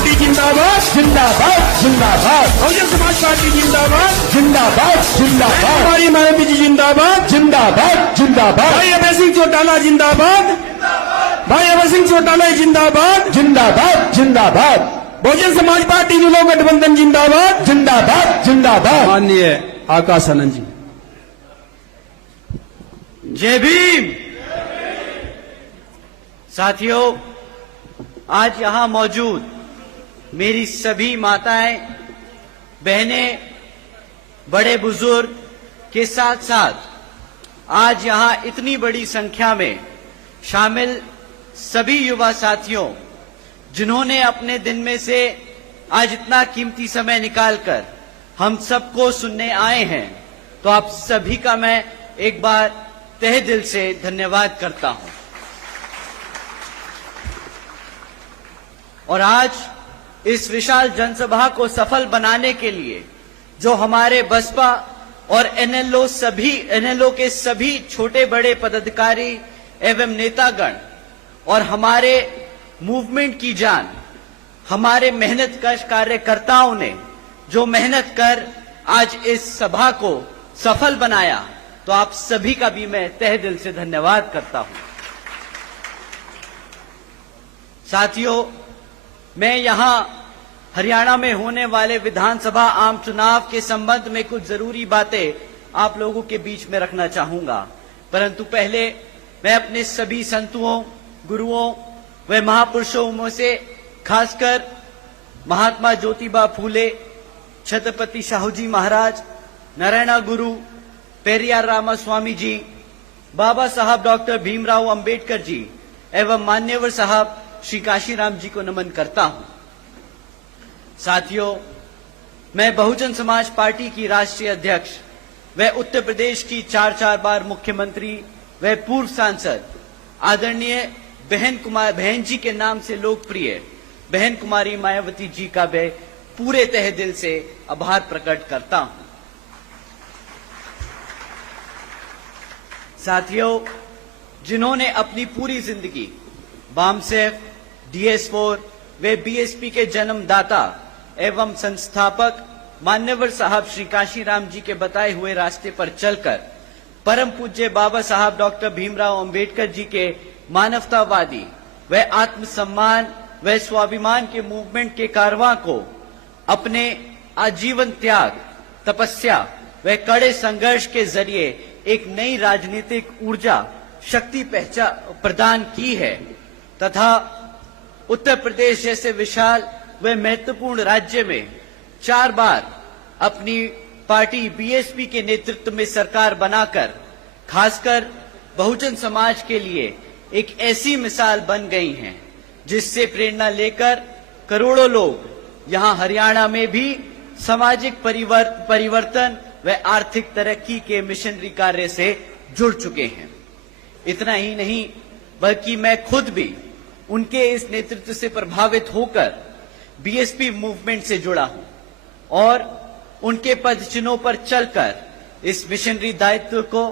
Party जिंदाबाद जिंदाबाद जिंदाबाद बहुजन समाज पार्टी जिंदाबाद जिंदाबाद जिंदाबाद हमारी मायावती जी जिंदाबाद जिंदाबाद जिंदाबाद भाई अभय सिंह चौटाला जिंदाबाद भाई अभय सिंह चौटाला जिंदाबाद जिंदाबाद जिंदाबाद बहुजन समाज पार्टी जिलो गठबंधन जिंदाबाद जिंदाबाद जिंदाबाद। माननीय आकाश आनंद जी। जय भीम। साथियों, आज यहां मौजूद मेरी सभी माताएं, बहनें, बड़े बुजुर्ग के साथ साथ आज यहां इतनी बड़ी संख्या में शामिल सभी युवा साथियों जिन्होंने अपने दिन में से आज इतना कीमती समय निकालकर हम सबको सुनने आए हैं, तो आप सभी का मैं एक बार तहे दिल से धन्यवाद करता हूं। और आज इस विशाल जनसभा को सफल बनाने के लिए जो हमारे बसपा और एनएलओ के सभी छोटे बड़े पदाधिकारी एवं नेतागण और हमारे मूवमेंट की जान, हमारे मेहनतकश कार्यकर्ताओं ने जो मेहनत कर आज इस सभा को सफल बनाया, तो आप सभी का भी मैं तहे दिल से धन्यवाद करता हूं। साथियों, मैं यहां हरियाणा में होने वाले विधानसभा आम चुनाव के संबंध में कुछ जरूरी बातें आप लोगों के बीच में रखना चाहूंगा, परंतु पहले मैं अपने सभी संतों, गुरुओं व महापुरुषों में से खासकर महात्मा ज्योतिबा फूले, छत्रपति शाहूजी महाराज, नारायण गुरु, पेरियार रामास्वामी जी, बाबा साहब डॉक्टर भीमराव अंबेडकर जी एवं मान्यवर साहब श्री काशीराम जी को नमन करता हूं। साथियों, मैं बहुजन समाज पार्टी की राष्ट्रीय अध्यक्ष व उत्तर प्रदेश की 4 बार मुख्यमंत्री व पूर्व सांसद आदरणीय बहन जी के नाम से लोकप्रिय बहन कुमारी मायावती जी का मैं पूरे तहे दिल से आभार प्रकट करता हूं। साथियों, जिन्होंने अपनी पूरी जिंदगी बामसेफ, DS4 वे बीएसपी के जन्मदाता एवं संस्थापक मान्यवर साहब श्री काशीराम जी के बताए हुए रास्ते पर चलकर परम पूज्य बाबा साहब डॉक्टर भीमराव अंबेडकर जी के मानवतावादी व आत्मसम्मान व स्वाभिमान के मूवमेंट के कारवां को अपने आजीवन त्याग, तपस्या व कड़े संघर्ष के जरिए एक नई राजनीतिक ऊर्जा, शक्ति प्रदान की है तथा उत्तर प्रदेश जैसे विशाल व महत्वपूर्ण राज्य में 4 बार अपनी पार्टी बीएसपी के नेतृत्व में सरकार बनाकर खासकर बहुजन समाज के लिए एक ऐसी मिसाल बन गई हैं जिससे प्रेरणा लेकर करोड़ों लोग यहां हरियाणा में भी सामाजिक परिवर्तन व आर्थिक तरक्की के मिशनरी कार्य से जुड़ चुके हैं। इतना ही नहीं बल्कि मैं खुद भी उनके इस नेतृत्व से प्रभावित होकर बीएसपी मूवमेंट से जुड़ा हूं और उनके पदचिन्हों पर चलकर इस मिशनरी दायित्व को,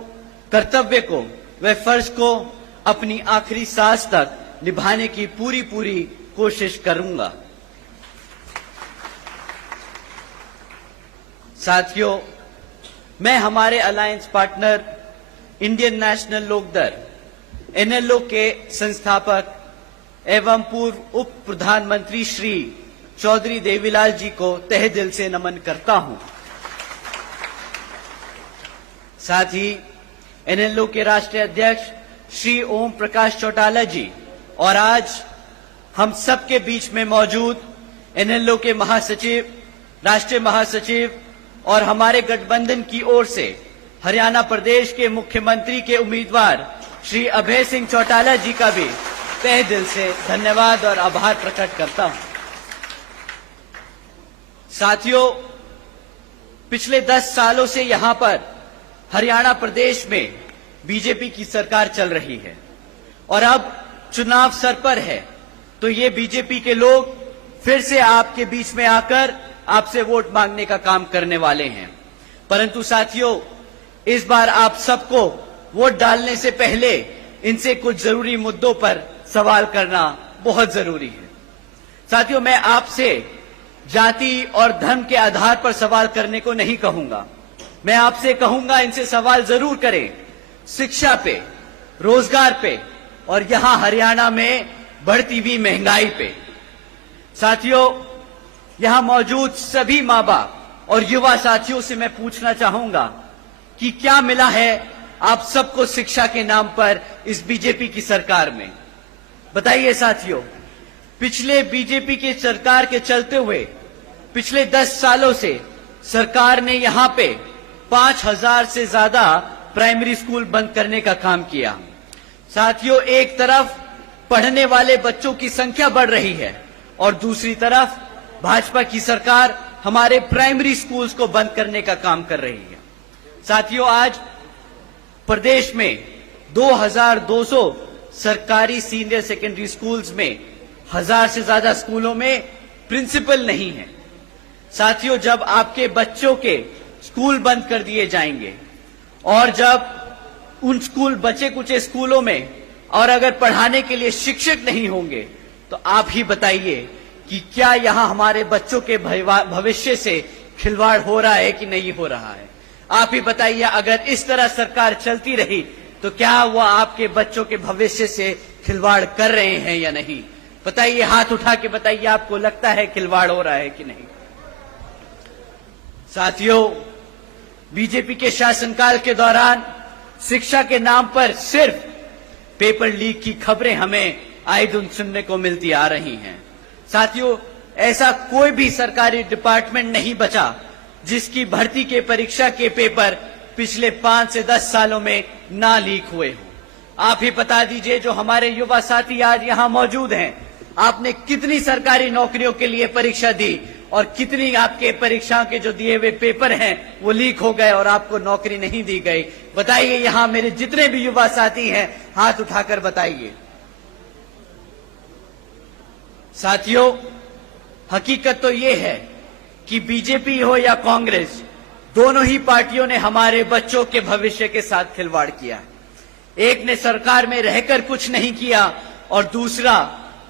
कर्तव्य को व फर्ज को अपनी आखिरी सांस तक निभाने की पूरी कोशिश करूंगा। साथियों, मैं हमारे अलायंस पार्टनर इंडियन नेशनल लोकदल एनएलओ के संस्थापक एवं पूर्व उप प्रधानमंत्री श्री चौधरी देवीलाल जी को तहे दिल से नमन करता हूं। साथ ही एनएलओ के राष्ट्रीय अध्यक्ष श्री ओम प्रकाश चौटाला जी और आज हम सबके बीच में मौजूद एनएलओ के महासचिव, राष्ट्रीय महासचिव और हमारे गठबंधन की ओर से हरियाणा प्रदेश के मुख्यमंत्री के उम्मीदवार श्री अभय सिंह चौटाला जी का भी तहे दिल से धन्यवाद और आभार प्रकट करता हूं। साथियों, पिछले 10 सालों से यहां पर हरियाणा प्रदेश में बीजेपी की सरकार चल रही है और अब चुनाव सर पर है, तो ये बीजेपी के लोग फिर से आपके बीच में आकर आपसे वोट मांगने का काम करने वाले हैं। परंतु साथियों, इस बार आप सबको वोट डालने से पहले इनसे कुछ जरूरी मुद्दों पर सवाल करना बहुत जरूरी है। साथियों, मैं आपसे जाति और धर्म के आधार पर सवाल करने को नहीं कहूंगा। मैं आपसे कहूंगा, इनसे सवाल जरूर करें शिक्षा पे, रोजगार पे और यहां हरियाणा में बढ़ती हुई महंगाई पे। साथियों, यहां मौजूद सभी मां बाप और युवा साथियों से मैं पूछना चाहूंगा कि क्या मिला है आप सबको शिक्षा के नाम पर इस बीजेपी की सरकार में? बताइए साथियों, पिछले बीजेपी की सरकार के चलते हुए पिछले 10 सालों से सरकार ने यहां पे 5000 से ज्यादा प्राइमरी स्कूल बंद करने का काम किया। साथियों, एक तरफ पढ़ने वाले बच्चों की संख्या बढ़ रही है और दूसरी तरफ भाजपा की सरकार हमारे प्राइमरी स्कूल्स को बंद करने का काम कर रही है। साथियों, आज प्रदेश में 2200 सरकारी सीनियर सेकेंडरी स्कूल्स में 1000 से ज्यादा स्कूलों में प्रिंसिपल नहीं है। साथियों, जब आपके बच्चों के स्कूल बंद कर दिए जाएंगे और जब उन स्कूल बचे कुचे स्कूलों में और अगर पढ़ाने के लिए शिक्षक नहीं होंगे तो आप ही बताइए कि क्या यहां हमारे बच्चों के भविष्य से खिलवाड़ हो रहा है कि नहीं हो रहा है? आप ही बताइए, अगर इस तरह सरकार चलती रही तो क्या वो आपके बच्चों के भविष्य से खिलवाड़ कर रहे हैं या नहीं? बताइए, हाथ उठा के बताइए, आपको लगता है खिलवाड़ हो रहा है कि नहीं? साथियों, बीजेपी के शासनकाल के दौरान शिक्षा के नाम पर सिर्फ पेपर लीक की खबरें हमें आए दिन सुनने को मिलती आ रही हैं। साथियों, ऐसा कोई भी सरकारी डिपार्टमेंट नहीं बचा जिसकी भर्ती के परीक्षा के पेपर पिछले 5 से 10 सालों में ना लीक हुए हों। आप ही बता दीजिए, जो हमारे युवा साथी आज यहां मौजूद हैं, आपने कितनी सरकारी नौकरियों के लिए परीक्षा दी और कितनी आपके परीक्षाओं के जो दिए हुए पेपर हैं वो लीक हो गए और आपको नौकरी नहीं दी गई? बताइए, यहां मेरे जितने भी युवा साथी हैं, हाथ उठाकर बताइए। साथियों, हकीकत तो ये है कि बीजेपी हो या कांग्रेस, दोनों ही पार्टियों ने हमारे बच्चों के भविष्य के साथ खिलवाड़ किया। एक ने सरकार में रहकर कुछ नहीं किया और दूसरा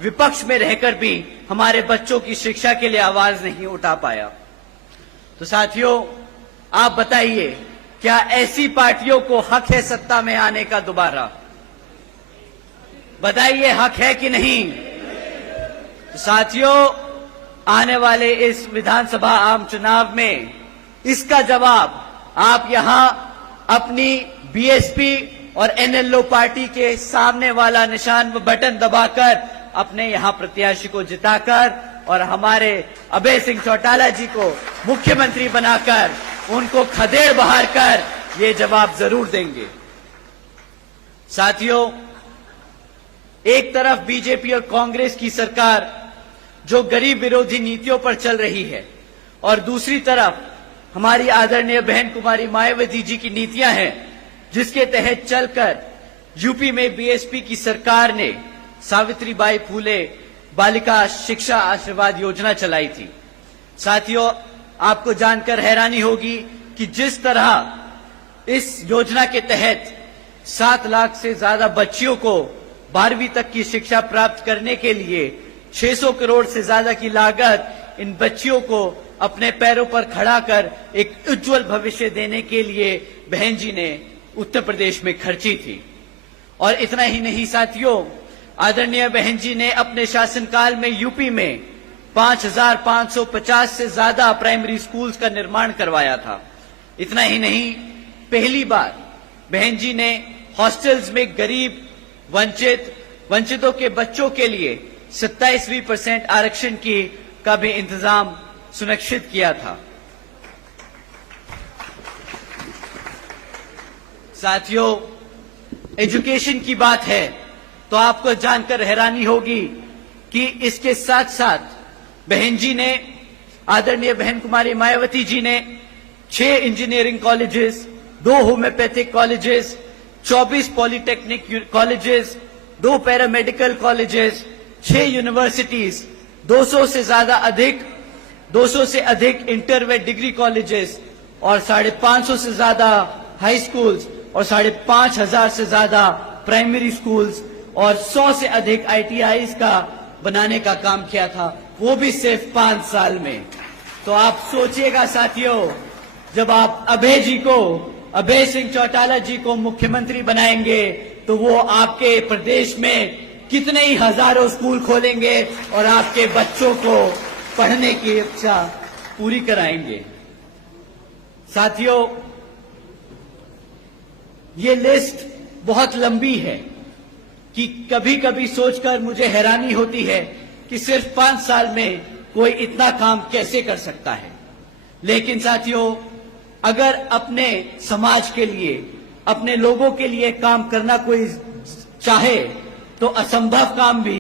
विपक्ष में रहकर भी हमारे बच्चों की शिक्षा के लिए आवाज नहीं उठा पाया। तो साथियों, आप बताइए, क्या ऐसी पार्टियों को हक है सत्ता में आने का दोबारा? बताइए, हक है कि नहीं? तो साथियों, आने वाले इस विधानसभा आम चुनाव में इसका जवाब आप यहां अपनी बीएसपी और एनएलओ पार्टी के सामने वाला निशान व बटन दबाकर अपने यहां प्रत्याशी को जिताकर और हमारे अभय सिंह चौटाला जी को मुख्यमंत्री बनाकर उनको खदेड़ बहार कर ये जवाब जरूर देंगे। साथियों, एक तरफ बीजेपी और कांग्रेस की सरकार जो गरीब विरोधी नीतियों पर चल रही है और दूसरी तरफ हमारी आदरणीय बहन कुमारी मायावती जी की नीतियां हैं, जिसके तहत चलकर यूपी में बीएसपी की सरकार ने सावित्रीबाई फूले बालिका शिक्षा आशीर्वाद योजना चलाई थी। साथियों, आपको जानकर हैरानी होगी कि जिस तरह इस योजना के तहत 7 लाख से ज्यादा बच्चियों को 12वीं तक की शिक्षा प्राप्त करने के लिए 600 करोड़ से ज्यादा की लागत इन बच्चियों को अपने पैरों पर खड़ा कर एक उज्जवल भविष्य देने के लिए बहन जी ने उत्तर प्रदेश में खर्ची थी। और इतना ही नहीं साथियों, आदरणीय बहन जी ने अपने शासनकाल में यूपी में 5550 से ज्यादा प्राइमरी स्कूल्स का निर्माण करवाया था। इतना ही नहीं, पहली बार बहन जी ने हॉस्टल्स में गरीब वंचितों के बच्चों के लिए 27% आरक्षण का भी इंतजाम सुनिश्चित किया था। साथियों, एजुकेशन की बात है तो आपको जानकर हैरानी होगी कि इसके साथ साथ बहन जी ने, आदरणीय बहन कुमारी मायावती जी ने 6 engineering colleges, 2 homeopathic colleges, 24 polytechnic colleges, 2 paramedical colleges, 6 universities, 200 से अधिक इंटर व डिग्री कॉलेजेस और 550 से ज्यादा हाई स्कूल्स और 5500 से ज्यादा प्राइमरी स्कूल्स और 100 से अधिक ITIs का बनाने का काम किया था, वो भी सिर्फ 5 साल में। तो आप सोचिएगा साथियों, जब आप अभय सिंह चौटाला जी को मुख्यमंत्री बनाएंगे तो वो आपके प्रदेश में कितने ही हजारों स्कूल खोलेंगे और आपके बच्चों को पढ़ने की इच्छा पूरी कराएंगे। साथियों, ये लिस्ट बहुत लंबी है कि कभी कभी सोचकर मुझे हैरानी होती है कि सिर्फ 5 साल में कोई इतना काम कैसे कर सकता है। लेकिन साथियों, अगर अपने समाज के लिए, अपने लोगों के लिए काम करना कोई चाहे तो असंभव काम भी